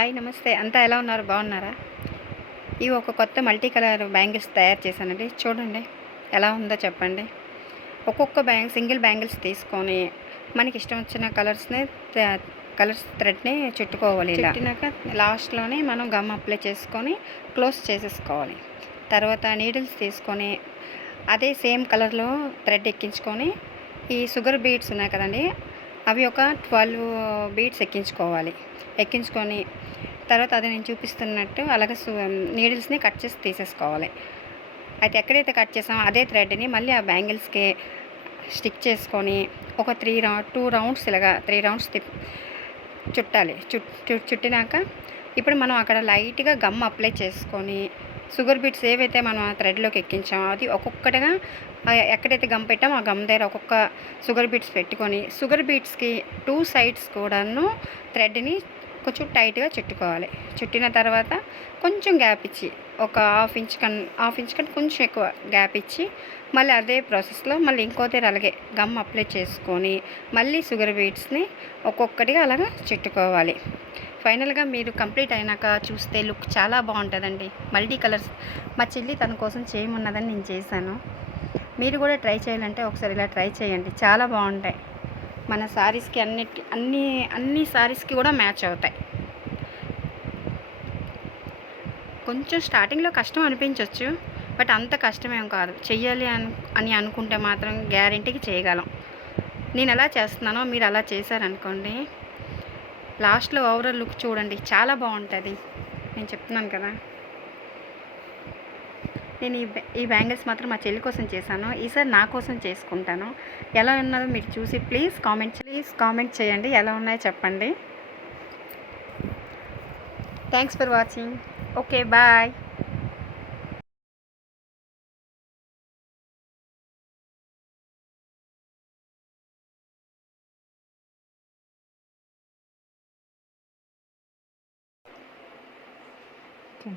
Hi నమస్తే అంతా ఎలా ఉన్నారు బాగున్నారా? ఇవి ఒక కొత్త మల్టీ కలర్ బ్యాంగిల్స్ తయారు చేశానండి. చూడండి ఎలా ఉందో చెప్పండి. ఒక్కొక్క సింగిల్ బ్యాంగిల్స్ తీసుకొని మనకి ఇష్టం వచ్చిన కలర్స్ థ్రెడ్ని చుట్టుకోవాలి. ఇలా చుట్టినాక లాస్ట్లోనే మనం గమ్ అప్లై చేసుకొని క్లోజ్ చేసేసుకోవాలి. తర్వాత నీడిల్స్ తీసుకొని అదే సేమ్ కలర్లో థ్రెడ్ ఎక్కించుకొని ఈ షుగర్ బీడ్స్ ఉన్నాయి కదండి, అవి ఒక 12 బీడ్స్ ఎక్కించుకొని తర్వాత అది నేను చూపిస్తున్నట్టు అలాగే నీడిల్స్ని కట్ చేసి తీసేసుకోవాలి. అయితే ఎక్కడైతే కట్ చేసామో అదే థ్రెడ్ని మళ్ళీ ఆ బ్యాంగిల్స్కి స్టిక్ చేసుకొని ఒక 2 రౌండ్స్ ఇలాగా 3 రౌండ్స్ చుట్టాలి. చుట్టినాక ఇప్పుడు మనం అక్కడ లైట్గా గమ్ అప్లై చేసుకొని షుగర్ బీడ్స్ ఏవైతే మనం ఆ థ్రెడ్లోకి ఎక్కించామో అది ఒక్కొక్కటిగా ఎక్కడైతే గమ్ పెట్టామో ఆ గమ్ దగ్గర ఒక్కొక్క షుగర్ బీడ్స్ పెట్టుకొని షుగర్ బీడ్స్కి 2 సైడ్స్ కూడాను థ్రెడ్ని కొంచెం టైట్గా చుట్టుకోవాలి. చుట్టిన తర్వాత కొంచెం గ్యాప్ ఇచ్చి ఒక హాఫ్ ఇంచ్ కంటే కొంచెం ఎక్కువ గ్యాప్ ఇచ్చి మళ్ళీ అదే ప్రాసెస్లో మళ్ళీ ఇంకో దగ్గర అలాగే గమ్ అప్లై చేసుకొని మళ్ళీ షుగర్ బీడ్స్ని ఒక్కొక్కటిగా అలాగా చుట్టుకోవాలి. ఫైనల్గా మీరు కంప్లీట్ అయినాక చూస్తే లుక్ చాలా బాగుంటుందండి. మల్టీ కలర్స్ మా చెల్లి తన కోసం చేయమన్నదని నేను చేశాను. మీరు కూడా ట్రై చేయాలంటే ఒకసారి ఇలా ట్రై చేయండి, చాలా బాగుంటాయి. మన శారీస్కి అన్ని శారీస్కి కూడా మ్యాచ్ అవుతాయి. కొంచెం స్టార్టింగ్లో కష్టం అనిపించవచ్చు, బట్ అంత కష్టమేం కాదు. చెయ్యాలి అని అనుకుంటే మాత్రం గ్యారెంటీకి చేయగలం. నేను ఎలా చేస్తున్నానో మీరు అలా చేశారనుకోండి, లాస్ట్లో ఓవరాల్ లుక్ చూడండి చాలా బాగుంటుంది. నేను చెప్తున్నాను కదా, నేను ఈ బ్యాంగిల్స్ మాత్రం మా చెల్లి కోసం చేశాను. ఈసారి నా కోసం చేసుకుంటాను. ఎలా ఉన్నదో మీరు చూసి ప్లీజ్ కామెంట్ చేయండి. ఎలా ఉన్నాయో చెప్పండి. Thanks for watching. Okay, bye. Okay.